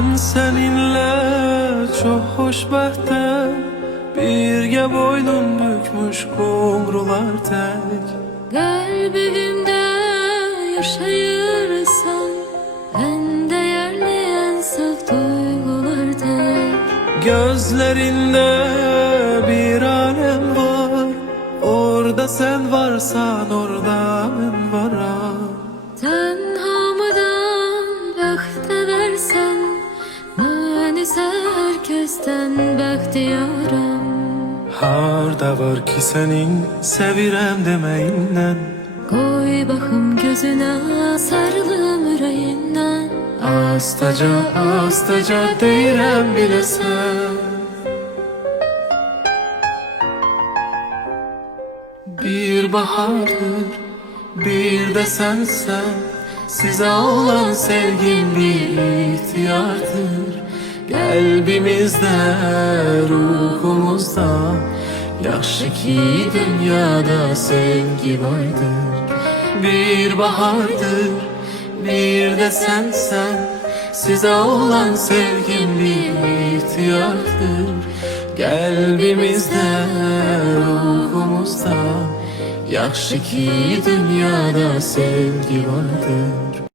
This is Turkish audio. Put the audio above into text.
Ben seninle çok hoşbəxtəm, birgə boynum bükmüş qoğrular tək. Kalbimde yaşayırsan, en değerli en saf duygular tek. Gözlerinde bir alem var, orada sen varsan orada ben varım. Tenhamıdan bəxt edersen, ben ise herkesten bəxtiyaram. Harda var ki senin sevirəm demeyindən, Koy baxım gözüne, sarılım yüreğinden. astaca astaca deyirəm biləsən. Bir bahardır, bir de sensen, size olan sevgim bir ihtiyardır. Kalbimizde, ruhumuzda, yaxşı ki dünyada sevgi vardır. Bir bahardır, bir de sensen, size olan sevgim bir ihtiyardır. Kalbimizde, ruhumuzda, yaxşı ki dünyada sevgi vardır.